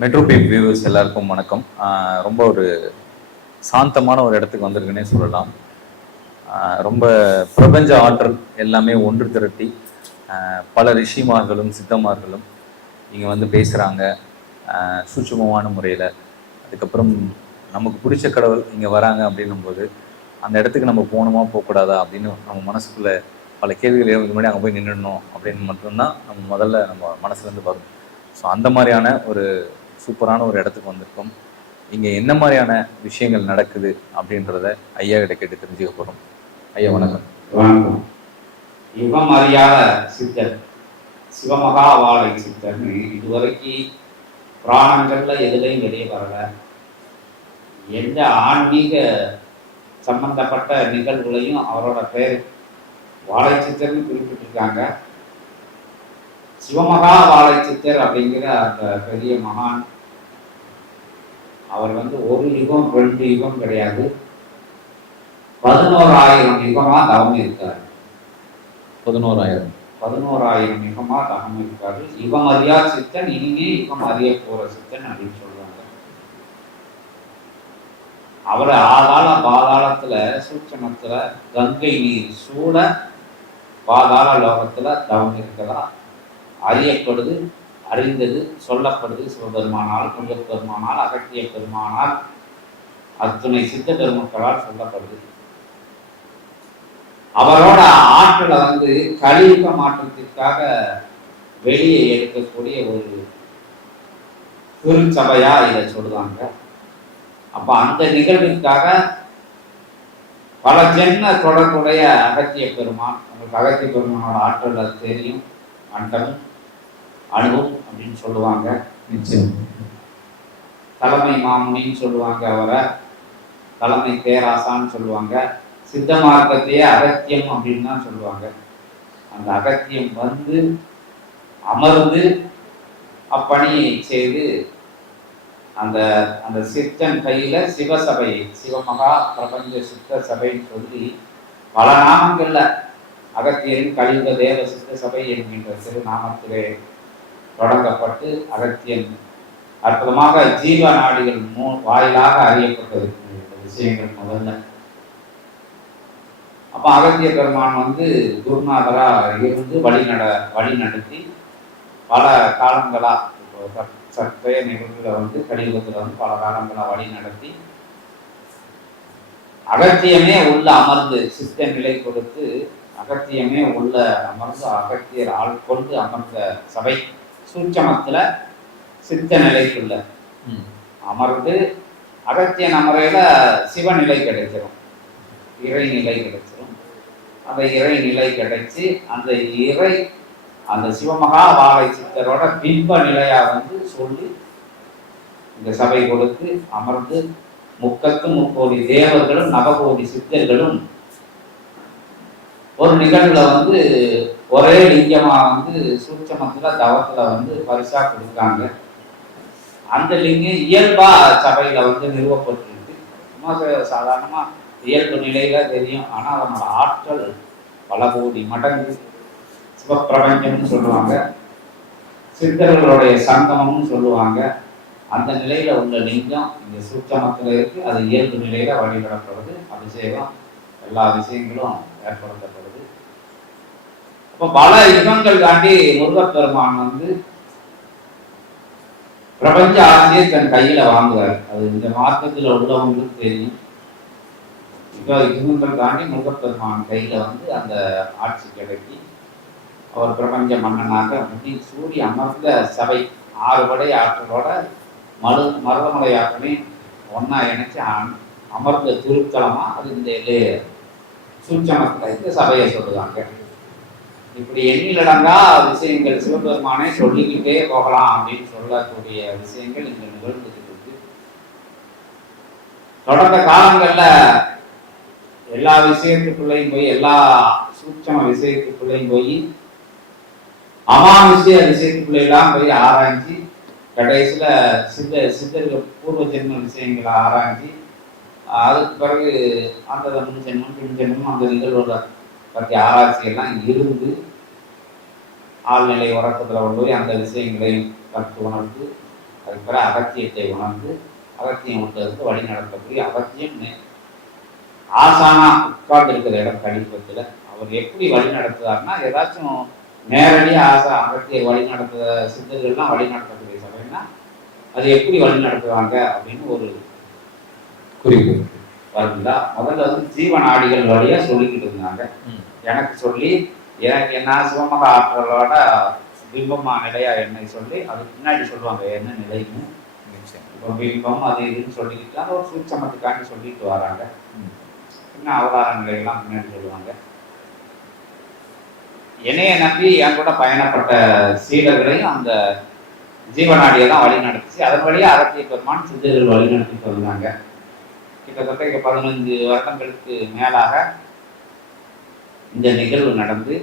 Metro beep viewers எல்லாருக்கும் வணக்கம். ரொம்ப ஒரு சாந்தமான ஒரு இடத்துக்கு வந்திருக்குன்னே சொல்லலாம். ரொம்ப பிரபஞ்ச ஆற்றல் எல்லாமே ஒன்று திரட்டி பல ரிஷிமார்களும் சித்தமார்களும் இங்கே வந்து பேசுகிறாங்க சூட்சுமமான முறையில். அதுக்கப்புறம் நமக்கு பிடிச்ச கடவுள் இங்கே வராங்க அப்படின்னும்போது அந்த இடத்துக்கு நம்ம போகணுமா போகக்கூடாதா அப்படின்னு நம்ம மனசுக்குள்ளே பல கேள்விகள் இதுக்கு முன்னாடி அங்கே போய் நின்றுடணும் அப்படின்னு மட்டும்தான் நம்ம முதல்ல நம்ம மனசுலேருந்து வரும். ஸோ அந்த மாதிரியான ஒரு சூப்பரான ஒரு இடத்துக்கு வந்திருக்கோம். இங்கே என்ன மாதிரியான விஷயங்கள் நடக்குது அப்படின்றத ஐயா கிட்ட கேட்டு தெரிஞ்சுக்க போகிறோம். ஐயா வணக்கம். வணக்கம். யுகம் அறியாத சித்தர் சிவமகா வாழை சித்தர்னு இதுவரைக்கும் புராணங்கள்ல எதுலையும் வெளியே வரல. எந்த ஆன்மீக சம்பந்தப்பட்ட நிகழ்வுகளையும் அவரோட பேர் வாழை சித்தர்னு குறிப்பிட்டிருக்காங்க. சிவமகா வாழை சித்தர் அப்படிங்கிற அந்த பெரிய மகான் அவர் வந்து ஒரு யுகம் 2 யுகம் கிடையாது, 11,000 யுகமா தவம் இருக்காரு. 11,000 யுகமா தவம் இருக்காரு. யுகம் அறியா சித்தன், இனிமே யுகம் அறிய போற சித்தன் அப்படின்னு சொல்றாங்க. அவர் ஆதாள பாதாளத்துல சூட்சமத்துல கங்கை நீர் சூட பாதாள லோகத்துல தவம் இருக்கிறதா அறியப்படுது, அறிந்தது, சொல்லப்படுது. சிவபெருமானால், குஞ்ச பெருமானால், அகத்திய பெருமானால், அத்துணை சித்த பெருமக்களால் சொல்லப்படுது. அவரோட ஆற்றலை வந்து கலியுக மாற்றத்திற்காக வெளியே எடுக்கக்கூடிய ஒரு திருச்சபையா இதை சொல்லுவாங்க. அப்ப அந்த நிகழ்விற்காக பல ஜென்ம தொடர்புடைய அகத்திய பெருமான், உங்களுக்கு அகத்திய பெருமானோட ஆற்றல் அது தெரியும், அண்டமும் அணுவும் அப்படின்னு சொல்லுவாங்க. தலைமை மாமுனின்னு சொல்லுவாங்க, அவரை தலைமை பேராசான்னு சொல்லுவாங்க. சித்த மார்க்கத்தையே அகத்தியம் அப்படின்னு தான் சொல்லுவாங்க. அந்த அகத்தியம் வந்து அமர்ந்து அப்பணியை செய்து அந்த அந்த சித்தன் கையில சிவசபை, சிவமகா பிரபஞ்ச சித்த சபைன்னு சொல்லி பல நாமங்கள்ல அகத்தியரின் கலியுக தேவ சித்த சபை என்கின்ற திருநாமத்திலே தொடங்கப்பட்டு அகத்தியன் அற்புதமாக ஜீவ நாடிகள் வாயிலாக அறியப்பட்டது விஷயங்கள் முதல்ல. அப்ப அகத்திய பெருமான் வந்து குருநாதரா இருந்து வழி நடத்தி பல காலங்களா, சற்றைய நிகழ்வுகளை வந்து கலியுகத்துல வந்து பல காலங்களா வழி நடத்தி அகத்தியமே உள்ள அமர்ந்து சித்த நிலை கொடுத்து அகத்தியமே உள்ள அமர்ந்து அகத்தியர் ஆள் கொண்டு அமர்ந்த சபை சூட்சமத்துல சித்த நிலைக்குள்ள அமர்ந்து அகத்தியன் அமரையில சிவநிலை கிடைச்சிடும், இறைநிலை கிடைச்சிடும். அந்த இறைநிலை கிடைச்சி அந்த இறை அந்த சிவமகா வாழை சித்தரோட பிம்ப நிலையா வந்து சொல்லி இந்த சபை கொடுத்து அமர்ந்து 33 தேவர்களும் நவகோடி சித்தர்களும் ஒரு நிகழ்வுல வந்து ஒரே லிங்கமா வந்து சூட்சமத்துல தவத்துல வந்து பரிசா கொடுத்தாங்க. அந்த லிங்கம் இயல்பா சபையில வந்து நிறுவப்பட்டிருக்கு. சும்மா சாதாரணமா இயல்பு நிலையில தெரியும், ஆனா அதனோட ஆற்றல் பல கோடி மடங்கு. சிவப்பிரபஞ்சம்னு சொல்லுவாங்க, சித்தர்களுடைய சங்கமம்னு சொல்லுவாங்க. அந்த நிலையில உள்ள லிங்கம் இந்த சூட்சமத்துல இருக்கு. அது இயல்பு நிலையில வழிபடப்படுது. அபிஷேகம் எல்லா விஷயங்களும் ஏற்படுத்தப்படுது. இப்போ பல யுகங்கள் தாண்டி முருகப்பெருமான் வந்து பிரபஞ்ச ஆட்சியை தன் கையில வாங்குவார். அது இந்த மார்க்கத்துல உள்ளவங்களுக்கு தெரியும். இப்போ யுகங்கள் தாண்டி முருகப்பெருமான் கையில வந்து அந்த ஆட்சி கிடைக்கி அவர் பிரபஞ்ச மன்னனாக முடி சூடி அமர்ந்த சபை 6 படை ஆற்றலோட மருதமலை ஆற்றலை ஒன்னா இணைச்சு அமர்ந்த திருத்தலமா அது இந்த சூட்சமத்துல இந்த சபையை சொல்லுவாங்க. இப்படி எண்ணிலடங்கா விஷயங்கள் சிவபெருமானே சொல்லிக்கிட்டே போகலாம் அப்படின்னு சொல்லக்கூடிய விஷயங்கள் இங்க நிகழ்ந்துட்டு இருக்கு. தொடக்க காலங்கள்ல எல்லா விஷயத்துக்குள்ளேயும் போய், எல்லா சூட்சம விஷயத்துக்குள்ளேயும் போய், அமானுஷ்ய விஷயத்துக்குள்ள எல்லாம் போய் ஆராய்ச்சி கடைசியில சித்தர்கள் பூர்வ ஜென்ம விஷயங்களை ஆராய்ச்சி அதுக்கு பிறகு அந்த முன் ஜென்மம் பின் ஜென்மம் அந்த நிகழ்வுகளை பற்றி ஆராய்ச்சி எல்லாம் இருந்து ஆழ்நிலை உறக்கத்துல கொண்டு போய் அந்த விஷயங்களையும் கற்று உணர்த்து அதுக்கு பிறகு அகத்தியத்தை உணர்ந்து அகத்தியம் உள்ளதுக்கு வழி நடத்தக்கூடிய அகத்தியம் ஆசானா உட்கார்ந்து இருக்கிற இடம் கழிப்பத்தில் அவர் எப்படி வழி நடத்துறாருன்னா ஏதாச்சும் நேரடியாக அகத்தியை வழி நடத்துகிற சித்தர்கள்லாம் வழி நடத்தக்கூடிய சபைன்னா அது எப்படி வழி நடத்துவாங்க அப்படின்னு ஒரு குறிப்பு வருங்களா. முதல்ல ஜீவநாடிகள் வழியா சொல்லிக்கிட்டு இருந்தாங்க. எனக்கு சொல்லி எனக்கு என்ன சிவமக ஆற்றலோட பிம்பமா நிலையா என்னை சொல்லி அதுக்கு பின்னாடி சொல்லுவாங்க என்ன நிலைன்னு. இப்போ பிம்பம் அது இதுன்னு சொல்லிக்கிட்டு ஒரு சூட்சமத்துக்காண்டி சொல்லிட்டு வராங்க. இன்னும் அவதார நிலையெல்லாம் முன்னாடி சொல்லுவாங்க. என்னைய நம்பி என் கூட பயணப்பட்ட சீடர்களையும் அந்த ஜீவநாடியை தான் வழி நடத்துச்சு. அதன் வழியா அகத்திய பெருமான் சித்தர்கள் வழி நடத்திட்டு வந்தாங்க. கிட்டத்தட்ட 15 வருடங்களுக்கு மேலாக இந்த நிகழ்வு நடந்து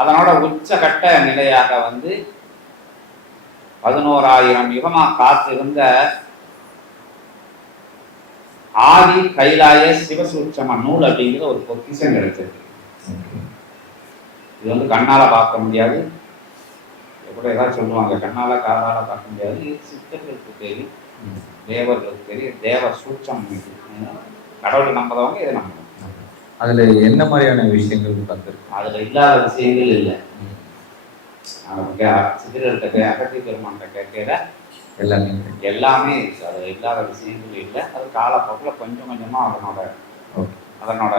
அதனோட உச்சகட்ட நிலையாக 11,000 யுகமா காத்திருந்த ஆதி கைலாய சிவசூட்சம நூல் அப்படிங்கிற ஒரு பொக்கிஷம் கிடைச்சது. இது கண்ணால பார்க்க முடியாது, எப்படி ஏதாவது சொல்லுவாங்க கண்ணால காதால பார்க்க முடியாது. இது சித்தர்களுக்கு தெரியும், தேவர்களுக்கு தெரியும். தேவ சூட்சம் கடவுளை நம்புறவங்க இதை நம்பணும். அதுல என்ன மாதிரியான விஷயங்கள் பார்த்துருக்கு? அதுல இல்லாத விஷயங்கள் இல்லை. சித்தர்கள்கிட்ட அகத்திய பெருமான்கிட்ட கேட்கிற எல்லாமே இருக்கு. அதுல இல்லாத விஷயங்கள் இல்லை. அது காலப்போக்கில் கொஞ்சம் கொஞ்சமா அதனோட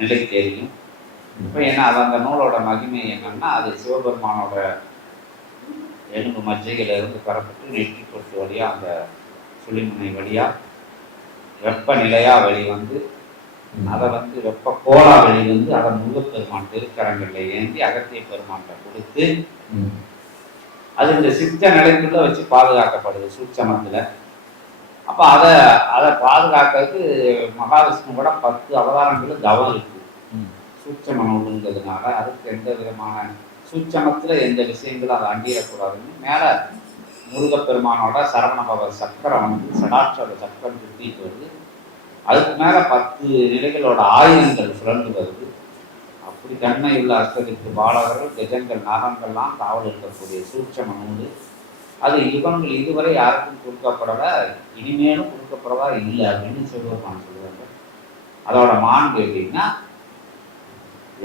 நிலை தெரியும். இப்போ ஏன்னா அது அந்த நூலோட மகிமை என்னன்னா அது சிவபெருமானோட எலும்பு மஜ்ஜையில இருந்து பெறப்பட்டு நெற்றி பொட்டு வழியா அந்த சுழிமுனை வழியா வெப்பநிலையா வெளி அதை வெப்ப கோலா வெளி அதை முருகப்பெருமான் திருக்கரங்கள்ல ஏந்தி அகத்திய பெருமான்கிட்ட கொடுத்து அது இந்த சித்த நிலைக்குள்ள வச்சு பாதுகாக்கப்படுது சூட்சமத்துல. அப்ப அதை பாதுகாக்கிறதுக்கு மகாவிஷ்ணுவோட 10 அவதாரங்களும் தவம் இருக்கு சூட்சம நூலுங்கிறதுனால. அதுக்கு எந்த விதமான சூட்சமத்துல எந்த விஷயங்களும் அதை அண்டிடக்கூடாதுன்னு மேல முருகப்பெருமானோட சரவணபவ சக்கரம் சடாட்சோட சக்கரம் சுத்திட்டு வருது. அதுக்கு மேல 10 நிலைகளோட ஆயுதங்கள் சுழண்டு வருது. அப்படி தன்மை உள்ள அஸ்ததிக்கு பாலகர்கள் கஜங்கள் நாகங்கள்லாம் காவல் இருக்கக்கூடிய சூட்சம நூல். அது யுகங்கள் இதுவரை யாருக்கும் கொடுக்கப்படல, இனிமேலும் கொடுக்கப்படவா இல்லை அப்படின்னு சிவபெருமான் சொல்லுவாங்க. அதோட மாண்பு எப்படின்னா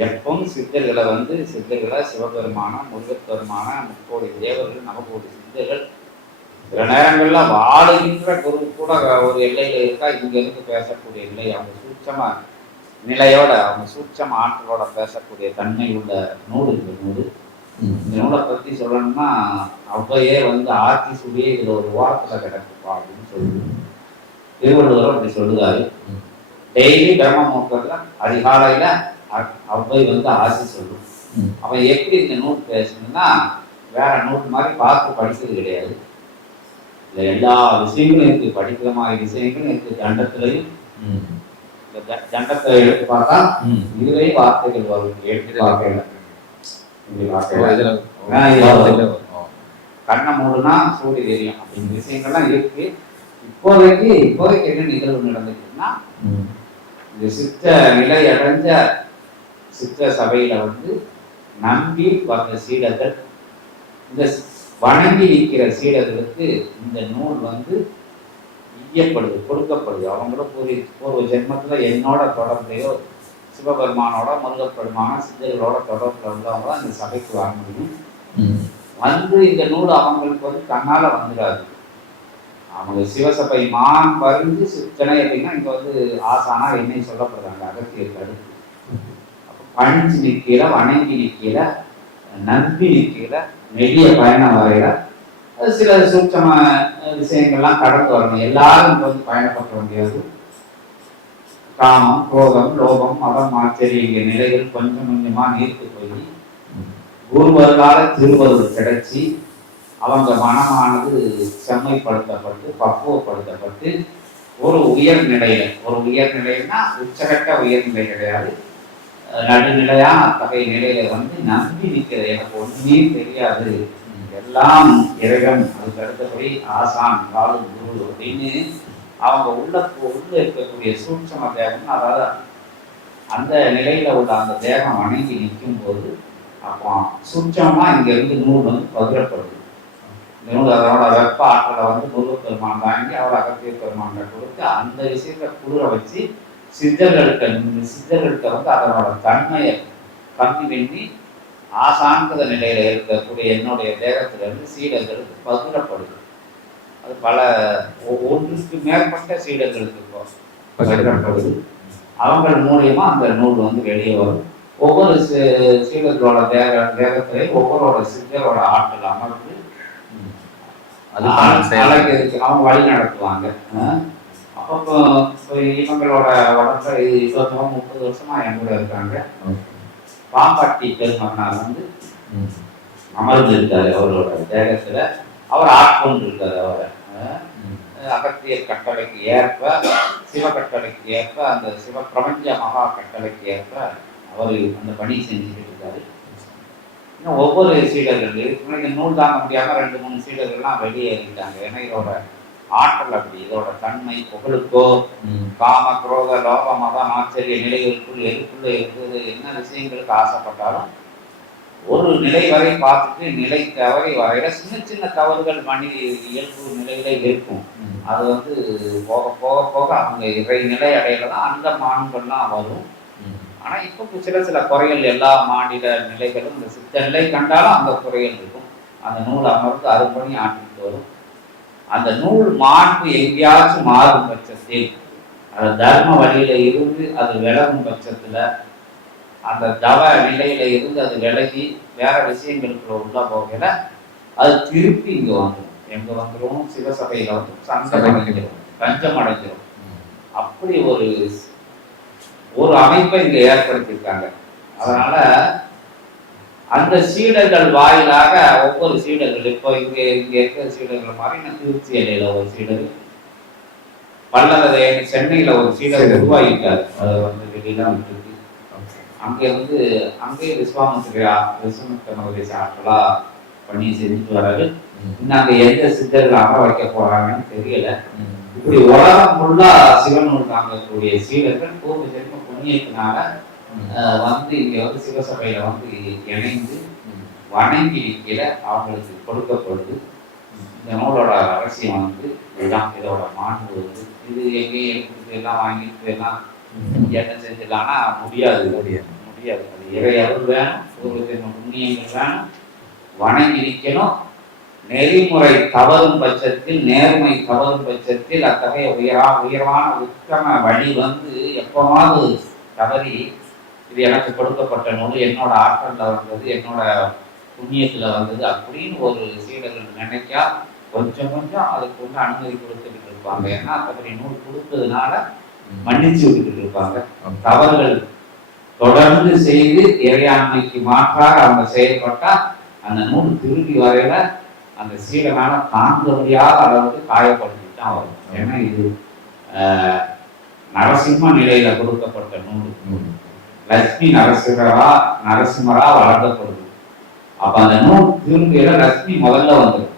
எப்பவும் சித்தர்களை சிவபெருமான முருகப்பெருமான 30 தேவர்கள் நவகோடி சித்தர்கள் சில நேரங்கள்ல வாழுகின்ற குரு கூட ஒரு எல்லையில இருக்கா. இங்க இருந்து பேசக்கூடிய எல்லை அவங்க சூட்சம நிலையோட அவங்க சூட்சம ஆற்றலோட பேசக்கூடிய தன்மை உள்ள நூல் இந்த நூல். இந்த நூலை பத்தி சொல்லணும்னா அவ்வையே ஆட்சி சுடியே இதுல ஒரு ஓரத்துல கிடக்குப்பா அப்படின்னு சொல்லுது. திருவள்ளுவர் அப்படி சொல்லுதாரு. டெய்லி பிரம்ம முகூர்த்தத்துல அதிகாலையில அவ்வை ஆசி சொல்லும். அவன் எப்படி இந்த நூல் பேசணும்னா வேற நூல் மாதிரி பார்த்து படிக்கிறது கிடையாது. இல்லை எல்லா விஷயங்களும் இருக்கு, படிக்கிற மாதிரி விஷயங்களும் இருக்கு. தண்டத்திலையும் தண்டத்தை எடுத்து பார்த்தா இதுலயும் வார்த்தைகள் வரும். எடுத்து பார்க்கல கண்ணை மூடுனா சூடி தெரியும் அப்படிங்கிற விஷயங்கள்லாம் இருக்கு. இப்போதைக்கு என்ன நிகழ்வு நடந்துச்சுன்னா இந்த சித்த நிலை அடைஞ்ச சித்த சபையில நம்பி வந்த சீடர்கள் இந்த வணங்கி நிற்கிற சீடர்களுக்கு இந்த நூல் ஈயப்படுது, கொடுக்கப்படுது. அவங்களும் பூர்வ ஜென்மத்துல என்னோட தொடர்பையோ சிவபெருமானோட முருகப்பெருமான சித்தர்களோட தொடர்புல உள்ளவங்க தான் இந்த சபைக்கு வர முடியும். இந்த நூல் அவங்களுக்கு கண்ணால வந்துடாது. அவங்க சிவசபை மான் பறிஞ்சு சித்தனை அப்படின்னா இங்க ஆசானா என்னை சொல்லப்படுறாங்க அகத்தியருக்கு அடுத்து. பணிஞ்சு நிற்கிற, வணங்கி நிற்கிற, நம்பி நிற்கிற, நெடிய பயணம் வரையில சில சூட்சம விஷயங்கள்லாம் கடந்து வரணும். எல்லாரும் பயணப்பட முடியாது. காமம், குரோதம், லோகம், மதம், ஆச்சரிய நிலைகள் கொஞ்சம் கொஞ்சமா நீர்த்து போய் குருவர்களால திருவருள் கிடைச்சி அவங்க மனமானது செம்மைப்படுத்தப்பட்டு பக்குவப்படுத்தப்பட்டு ஒரு உயர்நிலைன்னா உச்சகட்ட உயர்நிலை கிடையாது, நடுநிலையா அத்தகைய நிலையில நம்பி நிற்கிற எனக்கு ஒண்ணுமே தெரியாது, எல்லாம் இறைவன், அதுக்கு அடுத்தபடி ஆசான், காலு, குரு அப்படின்னு அவங்க உள்ள இருக்கக்கூடிய சூட்சம தேகம், அதாவது அந்த நிலையில உள்ள அந்த தேகம் வணங்கி நிற்கும் போது அப்போ சூட்சமா இங்க இருந்து நூல் பகிரப்படுது. இந்த நூல் அதனோட வெப்ப ஆற்றலை வந்து முருகப்பெருமான் வாங்கி அவர் அகத்திய பெருமான்கிட்ட கொடுத்து அந்த விஷயத்தை குளிர வச்சு சித்தர்கள்ட்ட வந்து அதனோட தன்மையை கம்மி பண்ணி ஆசான்கிற நிலையில இருக்கக்கூடிய என்னுடைய தேகத்திலிருந்து சீடர்களுக்கு பகிரப்படுது. அது பல ஒன்றுக்கு மேற்பட்ட சீடர்களுக்கு பகிரப்படுது. அவங்க மூலியமா அந்த நூல் வந்து வெளியே வரும். ஒவ்வொரு சீடர்களோட தேகத்திலையும் ஒவ்வொருவரோட சித்தரோட ஆற்றல் அமர்ந்து அவங்க வழி நடத்துவாங்க. அப்போ இவங்களோட உடம்புல 30 வருஷமா என் கூட இருக்காங்க. பாம்பாட்டி பெருமகனார் வந்து அமர்ந்து இருக்காரு அவரோட தேகத்துல. அவர் ஆட்கொண்டு இருக்காரு. அவரை அகத்தியர் கட்டளைக்கு ஏற்ப, சிவ கட்டளைக்கு ஏற்ப, அந்த சிவ பிரபஞ்ச மகா கட்டளைக்கு ஏற்ப அவர் அந்த பணி செஞ்சுட்டு இருக்காரு. இன்னும் ஒவ்வொரு சீடர்கள் இந்த நூல் தாங்க முடியாம 2-3 சீடர்கள்லாம் வெளியேறிட்டாங்க. ஏன்னா இதோட ஆற்றல் அப்படி, இதோட தன்மை புகழுக்கோ காம குரோத லோக மதம் ஆச்சரிய நிலைகளுக்குள் எதுக்குள்ள இருக்குது என்ன விஷயங்களுக்கு ஆசைப்பட்டாலும் ஒரு நிலை வரை பார்த்துட்டு நிலை தவறி வரையில சின்ன சின்ன தவறுகள் மணி இயல்பு நிலையில இருக்கும். அது வந்து போக போக போக அவங்க இறை நிலை அடையில தான் அந்த மான்கள்லாம் வரும். ஆனா இப்போ சில குறைகள் எல்லா மாநில நிலைகளும் இந்த சித்த நிலை கண்டாலும் அந்த குறைகள் இருக்கும். அந்த நூல் அமர்ந்து அரும்பணி ஆற்றிட்டு வரும். அந்த நூல் மாண்பு எங்கேயாச்சும் மாறும் பட்சத்தில், அது தர்ம வழியில இருந்து அது விலகும் பட்சத்துல, அந்த தவ நிலையில இருந்து அது விலகி வேற விஷயங்களுக்குள்ள உள்ள போகல அது திருப்பி இங்க வந்துடும். எங்க வந்துடும்? சிவசபையில வந்து சங்கம் அடைஞ்சிடும், பஞ்சம் அடைஞ்சிடும். அப்படி ஒரு அமைப்பை இங்க ஏற்படுத்தியிருக்காங்க. அதனால அந்த சீடர்கள் வாயிலாக ஒவ்வொரு சீடர்கள் இப்போ இங்க இருக்கிற சீடர்கள் மாதிரி நான் திருச்சி இலையில ஒரு சீடர், பல்லவ சென்னையில ஒரு சீடர் உருவாகிட்டார். அதை வந்து வெளியெல்லாம் விட்டுருக்கு. அங்கே விஸ்வாமித்திர ஆற்றலா பண்ணி செஞ்சுட்டு வராரு. இன்னும் அங்க எந்த சித்தர்கள் அமர வைக்க போறாங்கன்னு தெரியல. இப்படி உலகம் ஃபுல்லா சிவனூர் தாங்கக்கூடிய சீடர்கள் பூர்வ ஜென்ம புண்ணியத்தினால வந்து இங்க வந்து சிவசபையில வந்து இணைந்து வணங்கி நிற்கிற அவங்களுக்கு கொடுக்கப்படுது. இந்த நூலோட ரகசியம் வந்து இதுதான். இதோட மாண்பு வந்து இது எங்கேயும் எடுத்துட்டு எல்லாம் வாங்கிட்டு எல்லாம் என்ன செஞ்சிடலாம்னா முடியாது. அது இறை அருள் வேணும், பூர்வ ஜென்ம புண்ணியங்கள் வேணும், வணங்கி நிற்கணும். நெறிமுறை தவறும் பட்சத்தில், நேர்மை தவறும் பட்சத்தில் அத்தகைய உயர்வான உத்தம வழி வந்து எப்பவாவது தவறி இது எனக்கு கொடுக்கப்பட்ட நூல், என்னோட ஆற்றல்ல வந்தது, என்னோட புண்ணியத்துல வந்தது அப்படின்னு ஒரு சீடர்கள் நினைக்கா கொஞ்சம் அதுக்கு வந்து அனுமதி கொடுத்துக்கிட்டு இருப்பாங்க. ஏன்னா அத்தகைய நூல் கொடுத்ததுனால மன்னிச்சு விட்டுக்கிட்டு இருப்பாங்க. தவறுகள் தொடர்ந்து செய்து இறையாண்மைக்கு மாற்றாக அவங்க செயல்பட்டா அந்த நூல் திரும்பி வரையில அந்த சீடனால தாங்க முடியாத அளவுக்கு காயப்படுத்திட்டு தான் வரும். ஏன்னா இது நரசிம்ம நிலையில கொடுக்கப்பட்ட நூல். லட்சுமி நரசிம்மரா வளர்க்கப்படுது. அப்ப அந்த நூல் திரும்பியில லட்சுமி முதல்ல வந்துடும்.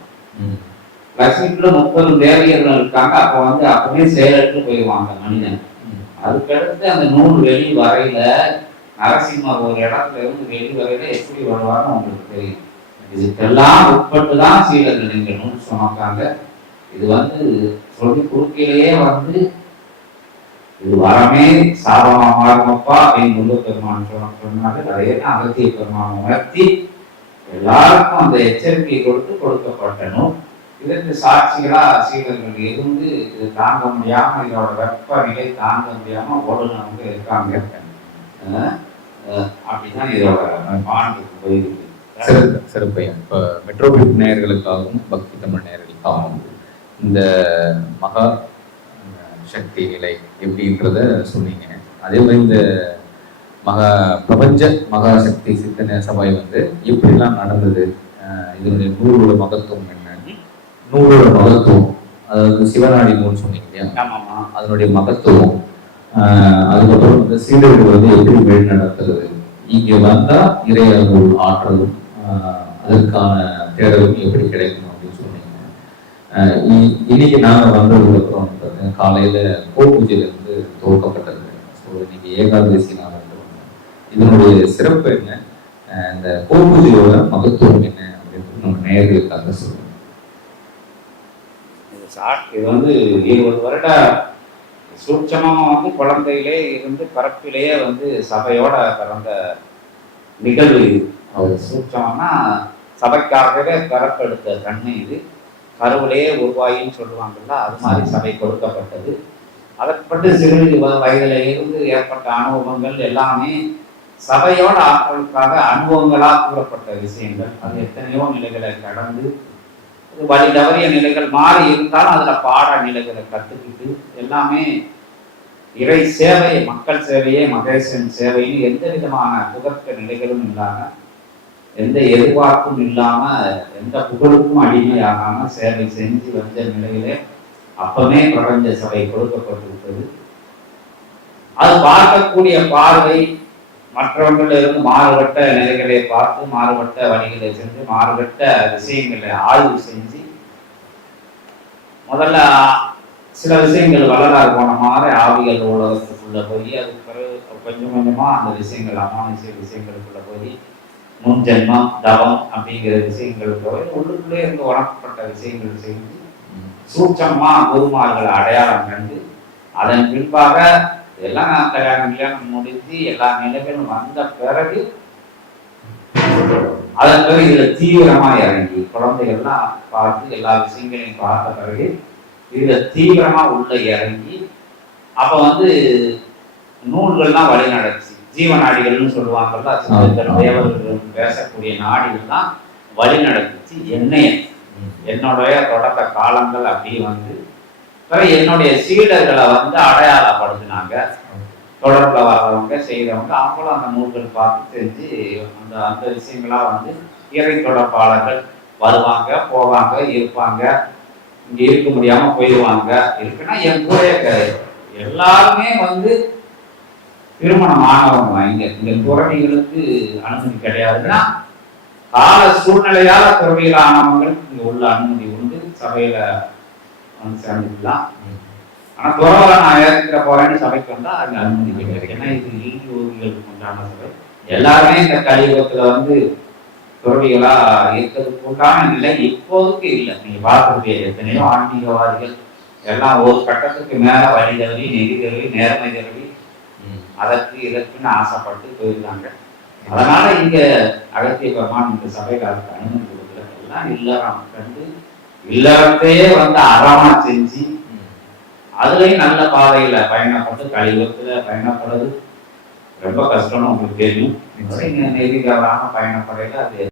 லட்சுமிக்குள்ள 30 தேவியர்கள் இருக்காங்க. அப்ப வந்து அப்பவே செயலற்று போயிடுவாங்க மனிதன். அதுக்கடுத்து அந்த நூல் வெளி வரையில நரசிம்மர் ஒரு இடத்துல இருந்து வெளி வரையில எப்படி வருவார்னு உங்களுக்கு தெரியும். இதுக்கெல்லாம் உட்பட்டுதான் சீடர்கள் இந்த நூல் சுமக்காங்க. இது வந்து சொல்லி குறுக்கிலேயே வந்து இது வரமே சாபமா மாறுமப்பா அப்படின்னு முருக பெருமான் சொன்னாரு. அதே அகத்திய பெருமான் உணர்த்தி எல்லாருக்கும் அந்த எச்சரிக்கை கொடுக்கப்பட்ட நூல். இதற்கு சாட்சிகளா சீடர்கள் இருந்து இது தாங்க முடியாம, இதோட வெப்பநிலை தாங்க முடியாம ஓடுனவங்க இருக்காங்க. அப்படிதான் இதோட பாண்டுக்கு போயிருக்கு. சிறப்பையா. இப்போ மெட்ரோபிக் நேயர்களுக்காகவும் பக்தி தமிழ் நேயர்களுக்காகவும் இந்த மகா சக்தி நிலை எப்படின்றத சொன்னீங்க. அதே மாதிரி இந்த பிரபஞ்ச மகாசக்தி சித்தன சபை வந்து எப்படிலாம் நடந்தது, இதனுடைய நூலோட மகத்துவம் என்ன, நூலோட மகத்துவம், அதாவது சிவநாடி நூல் சொன்னீங்க இல்லையா, அதனுடைய மகத்துவம், அதுக்கப்புறம் வந்து சீடர்கள் வந்து எப்படி வழி நடத்துறது, இங்க வந்தா இறை நூல் ஆற்றலும் அதற்கான தேடலும் எப்படி கிடைக்கும் அப்படின்னு சொன்னீங்க. இன்னைக்கு நாங்க வந்ததுக்கு அப்புறம் காலையில பூஜையில இருந்து துவக்கப்பட்டது. ஸோ இன்னைக்கு ஏகாதசி நாள். இதனுடைய சிறப்பு என்ன, இந்த பூஜையோட மகத்துவம் என்ன அப்படின்னு நம்ம நேயர்களுக்காக சொல்லுவோம். இது வந்து 20 வருட சூட்சமமா வந்து குழந்தையிலே இருந்து பிறப்பிலேயே வந்து சபையோட பிறந்த நிகழ்வு இது. அது சூட்சமம்னா சபைக்காகவே பிறப்பெடுத்த கண்ணு இது. கருவிலேயே உருவாயின்னு சொல்லுவாங்கல்ல, அது மாதிரி சபை கொடுக்கப்பட்டது. அதற்பட்டு சிறு வயதில இருந்து ஏற்பட்ட அனுபவங்கள் எல்லாமே சபையோட ஆட்களுக்காக அனுபவங்களா கூறப்பட்ட விஷயங்கள். அது எத்தனையோ நிலைகளை கடந்து வழி தவறிய நிலைகள் மாறி இருந்தாலும் அதுல பாட நிலைகளை கத்துக்கிட்டு எல்லாமே இறை சேவை, மக்கள் சேவையே மகேசன் சேவைன்னு எந்த விதமான புகற்ற நிலைகளும் இல்லாம, எந்த எதிர்பார்ப்பும் இல்லாம, எந்த புகழுக்கும் அடிமையாகாம சேவை செஞ்சு வந்த நிலையிலே அப்பவே பிரபஞ்ச சபை கொடுக்கப்பட்டிருக்கிறது. அது பார்க்கக்கூடிய பார்வை மற்றவர்களிலிருந்து மாறுபட்ட நிலைகளை பார்த்து, மாறுபட்ட வழிகளை சென்று, மாறுபட்ட விஷயங்களை ஆய்வு செஞ்சு, முதல்ல சில விஷயங்கள் வளராது போன மாதிரி ஆவிகள் உலகத்துக்குள்ள போய், அதுக்கு பிறகு கொஞ்சம் கொஞ்சமா அந்த விஷயங்கள் அமானுஷ விஷயங்களுக்குள்ள போய், முன் ஜென்மம் தவம் அப்படிங்கிற விஷயங்களுக்கு போய் உள்ளுக்குள்ளே இருந்து உணர்த்தப்பட்ட விஷயங்கள் செஞ்சு சூட்சமா குருமார்களை அடையாளம் கண்டு, அதன் பின்பாக எல்லாம் கல்யாணம் முடிஞ்சு எல்லா நிலைகளும் வந்த பிறகு அதன் பிறகு இதுல தீவிரமா இறங்கி குழந்தைகள்லாம் பார்த்து எல்லா விஷயங்களையும் பார்த்த பிறகு இதுல தீவிரமா உள்ள இறங்கி அப்ப வந்து நூல்கள்லாம் வழி நடந்துச்சு. ஜீவநாடிகள்னு சொல்லுவாங்கல்ல, சித்தர்கள் தேவர்கள் பேசக்கூடிய நாடிகள் தான் வழி நடந்துச்சு. என்னுடைய தொடக்க காலங்கள் அப்படியே வந்து என்னுடைய சீடர்களை வந்து அடையாளப்படுத்தினாங்க. தொடர்புல வர்றவங்க செய்யறவங்க அவங்களும் அந்த நூல்கள் பார்த்து செஞ்சு அந்த விஷயங்களா வந்து இறை தொடர்பாளர்கள் வருவாங்க, போவாங்க, இருப்பாங்க. இங்க இருக்க முடியாம போயிடுவாங்க. இருக்குன்னா என் கூட எல்லாருமே வந்து திருமணம் ஆனவங்க. இங்க துறவிகளுக்கு அனுமதி கிடையாதுன்னா கால சூழ்நிலையால துறவிகள் ஆனவங்களுக்கு இங்க உள்ள அனுமதி உண்டு. சபையில வந்து சேர்ந்துக்கலாம். ஆனா துறவரை நான் ஏற்க போறேன்னு சபைக்கு வந்தா அங்க அனுமதி கிடையாது. ஏன்னா இது யோகிகளுக்கு உண்டான சபை. எல்லாருமே இந்த கலியுகத்துல வந்து துறவிகளா இருக்கிறதுக்கு உண்டான நிலை இப்போதுக்கு இல்லை. நீங்க பார்க்கக்கூடிய எத்தனையோ ஆன்மீகவாதிகள் எல்லாம் ஒரு கட்டத்துக்கு மேல வழி தவறி, நெறி தவறி, நேர்மை தவறி அதற்கு இதற்குன்னு ஆசைப்பட்டு போயிருக்காங்க. அதனால இங்க அகத்திய பெருமான் இந்த சபைக்காரருக்கு அனுமதி கொடுக்கல. எல்லாம் இல்லறம் கண்டு இல்லறத்தையே வந்து அறமா செஞ்சு அதுலயும் நல்ல பாதையில பயணப்பட்டு கலியுகத்துல பயணப்படுறது ரொம்ப கஷ்டம்னு உங்களுக்கு தெரியும். நெறிகளான பயணப்படையில அது